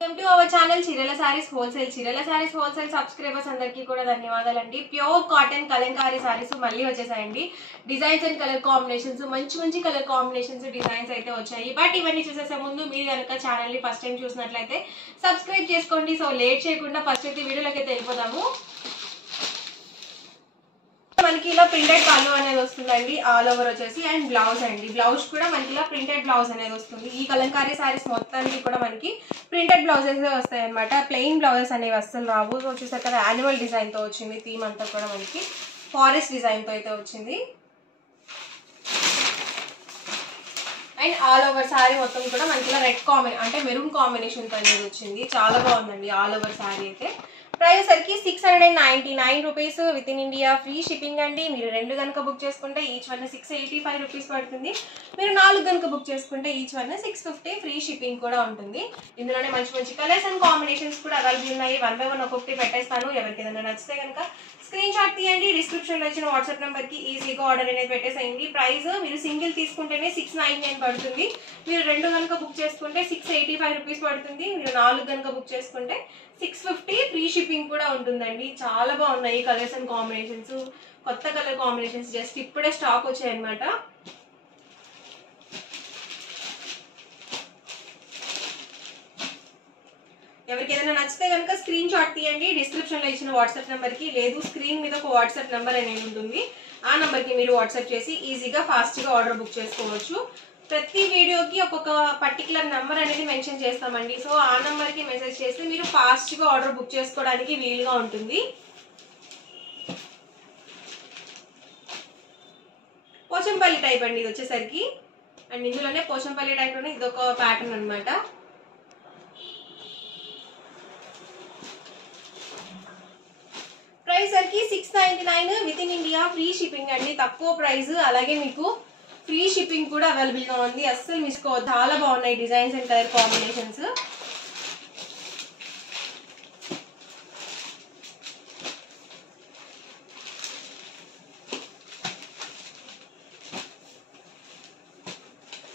Welcome to our channel Chirala Sarees Wholesale. Chirala Sarees Wholesale subscribers అందరికీ కూడా ధన్యవాదాలండి. Pure cotton Kalamkari saris మళ్ళీ వచ్చేసాయండి. Designs and colour combinations మంచి colour combinations designs అయితే వచ్చాయి. బట్ ఇవన్నీ చూసేసే ముందు మీరు కనుక ఛానల్ ని ఫస్ట్ టైం చూసినట్లయితే సబ్స్క్రైబ్ చేసుకోండి. సో లేట్ చేయకుండా ఫస్ట్ అయితే వీడియోలోకి అయితే వెళ్ళిపోదాము. మనకి ఇలా ప్రింటెడ్ పళ్ళు అనేది వస్తుందండి ఆల్ ఓవర్ వచ్చేసి అండ్ బ్లౌజ్ అండి. బ్లౌజ్ కూడా మనకి ఇలా ప్రింటెడ్ బ్లౌజ్ అనేది వస్తుంది. ఈ కలంకారీ సారీస్ మొత్తానికి కూడా మనకి ప్రింటెడ్ బ్లౌజెస్ వస్తాయి అనమాట. ప్లెయిన్ బ్లౌజెస్ అనేవి అస్సలు రావు. సో వచ్చేసరికి కదా యానిమల్ డిజైన్ తో వచ్చింది. థీమ్ అంతా కూడా మనకి ఫారెస్ట్ డిజైన్ తో అయితే వచ్చింది. అండ్ ఆల్ ఓవర్ సారీ మొత్తం కూడా మనకి ఇలా రెడ్ అంటే మెరూన్ కాంబినేషన్ తో అనేది వచ్చింది. చాలా బాగుందండి ఆల్ ఓవర్ సారీ అయితే. ప్రైస్ సరికి 699 rupees with in India free shipping అండి. మీరు రెండు కనుక బుక్ చేసుకుంటే ఈచ్ వన్ 685 రూపీస్ పడుతుంది. మీరు నాలుగు కనుక బుక్ చేసుకుంటే ఈచ్ వన్ 650 ఫ్రీ షిప్పింగ్ కూడా ఉంటుంది. ఇందులోనే మంచి కలర్స్ అండ్ కాంబినేషన్స్ కూడా అవైలబుల్ ఉన్నాయి. వన్ బై వన్ ఒక్కొక్కటి పెట్టేస్తాను. ఎవరికి ఏదైనా నచ్చితే కనుక స్క్రీన్ షాట్ తీయండి. డిస్క్రిప్షన్ లో ఇచ్చిన వాట్సాప్ నెంబర్ కి ఈజీగా ఆర్డర్ అనేది పెట్టేసేయండి. ప్రైస్ మీరు సింగిల్ తీసుకుంటేనే 699 పడుతుంది. మీరు రెండు కనుక బుక్ చేసుకుంటే 685 రూపీస్ పడుతుంది. మీరు నాలుగు కనుక బుక్ చేసుకుంటే 650 ఫ్రీ షిప్పింగ్ కూడా ఉంటుందండి. చాలా బాగున్నాయి కలర్స్ అండ్ కాంబినేషన్స్. కొత్త కలర్ కాంబినేషన్స్ జస్ట్ ఇప్పుడే స్టాక్ వచ్చాయి అనమాట. ఎవరికి ఏదైనా నచ్చితే కనుక స్క్రీన్ షాట్ తీయండి. డిస్క్రిప్షన్ లో ఇచ్చిన వాట్సాప్ నెంబర్ కి, లేదు స్క్రీన్ మీద ఒక వాట్సాప్ నెంబర్ అనేది ఉంటుంది. ఆ నెంబర్ కి మీరు వాట్సాప్ చేసి ఈజీగా ఫాస్ట్ గా ఆర్డర్ బుక్ చేసుకోవచ్చు. ప్రతి వీడియోకి ఒక్కొక్క పర్టికులర్ నెంబర్ అనేది మెన్షన్ చేస్తామండి. సో ఆ నెంబర్ కి మెసేజ్ చేస్తే మీరు ఫాస్ట్ గా ఆర్డర్ బుక్ చేసుకోవడానికి వీలుగా ఉంటుంది. పోచంపల్లి టైప్ అండి ఇది వచ్చేసరికి. అండ్ ఇందులోనే పోచంపల్లి టైప్ లోనే ఇది ఒక ప్యాటర్న్ అనమాట. ప్రైస్ సరికి 699 with in India free shipping అండి. తక్కువ ప్రైస్, అలాగే మీకు ఫ్రీ షిప్పింగ్ కూడా అవైలబుల్ గా ఉంది. అస్సలు మిస్ కావద్దు. చాలా బాగున్నాయి designs and colour combinations.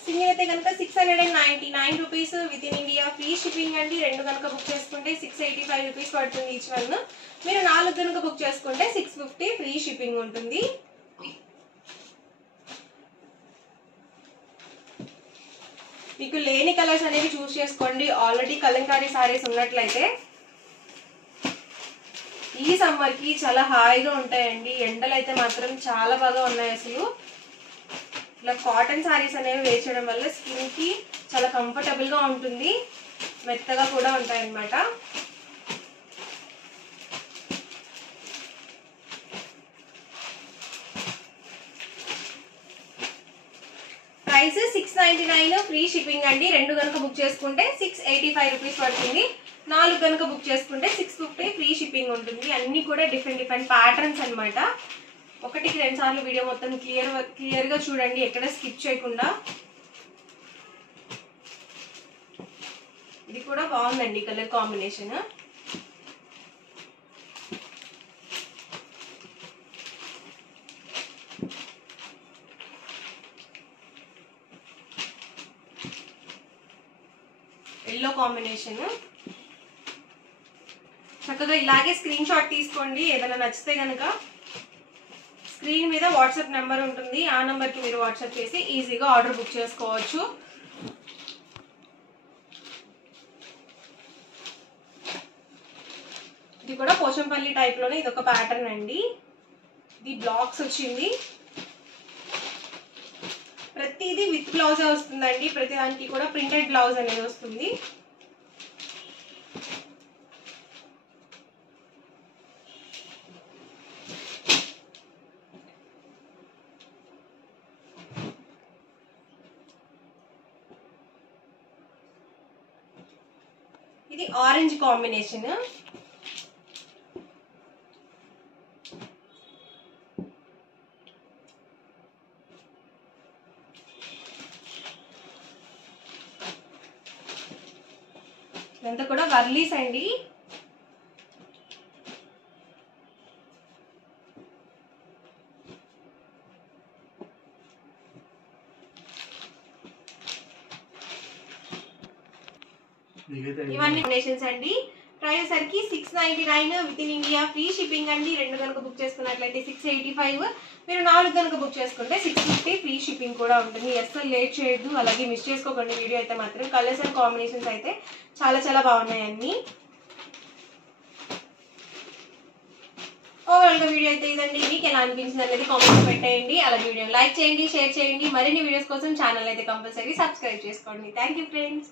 Single అయితే కనుక 699 rupees with in India free shipping అండి. రెండు కనుక బుక్ చేసుకుంటే 685 రూపీస్ పడుతుంది ఈచ్ వన్. మీరు నాలుగు కనుక బుక్ చేసుకుంటే 650 ఫ్రీ షిప్పింగ్ ఉంటుంది. మీకు లేని కలర్స్ అనేవి చూస్ చేసుకోండి. ఆల్రెడీ కలంకారీ సారీస్ ఉన్నట్లయితే ఈ సమ్మర్ కి చాలా హాయిగా ఉంటాయండి. ఎండలు అయితే మాత్రం చాలా బాగా ఉన్నాయి. అసలు ఇలా కాటన్ సారీస్ అనేవి వేర్చడం వల్ల స్కిన్ కి చాలా కంఫర్టబుల్ గా ఉంటుంది. మెత్తగా కూడా ఉంటాయి అన్నమాట. ప్రైస్ 699 ఫ్రీ షిప్పింగ్ అండి. రెండు కనుక బుక్ చేసుకుంటే 685 రూపీస్ పడుతుంది. నాలుగు కనుక బుక్ చేసుకుంటే 650 ఫ్రీ షిప్పింగ్ ఉంటుంది. అన్ని కూడా డిఫరెంట్ ప్యాటర్న్స్ అనమాట. ఒకటికి రెండు సార్లు వీడియో మొత్తం క్లియర్ గా చూడండి, ఎక్కడ స్కిప్ చేయకుండా. ఇది కూడా బాగుందండి కలర్ కాంబినేషన్. Yellow combination. చక్కగా ఇలాగే స్క్రీన్ షాట్ తీసుకోండి. ఏదైనా నచ్చితే కనుక స్క్రీన్ మీద వాట్సాప్ నెంబర్ ఉంటుంది. ఆ నెంబర్ కి మీరు వాట్సాప్ చేసి ఈజీగా ఆర్డర్ బుక్ చేసుకోవచ్చు. ఇది కూడా పోచంపల్లి టైప్ లోనే ఇది ఒక ప్యాటర్న్ అండి. ఇది బ్లాక్స్ వచ్చింది. ప్రతిదీ విత్ బ్లౌజ్ వస్తుందండి. ప్రతి దానికి కూడా ప్రింటెడ్ బ్లౌజ్ అనేది వస్తుంది. ఇది ఆరెంజ్ కాంబినేషన్. ఇదంతా కూడా వర్లీస్ అండి. ఇవన్నీ కాంబినేషన్స్ అండి. ప్రైస్ సరికి 699 with in India, free shipping అండి. 2 కనుక బుక్ చేసుకున్నట్లయితే 685, మీరు 4 కనుక బుక్ చేసుకుంటే 650 ఫ్రీ షిప్పింగ్ కూడా ఉంటుంది. అస్సలు లేట్ చేయొద్దు, అలాగే మిస్ చేసుకోకండి వీడియో అయితే మాత్రం. కలర్స్ అండ్ కాంబినేషన్స్ అయితే చాలా చాలా బాగున్నాయి అన్ని. ఓవరాల్గా వీడియో అయితే ఇదండి. మీకు ఎలా అనిపించింది అనేది కామెంట్స్ పెట్టేయండి. అలాగే వీడియో లైక్ చేయండి, షేర్ చేయండి. మరిన్ని వీడియోస్ కోసం ఛానల్ అయితే కంపల్సరీ సబ్స్క్రైబ్ చేసుకోండి. Thank you friends.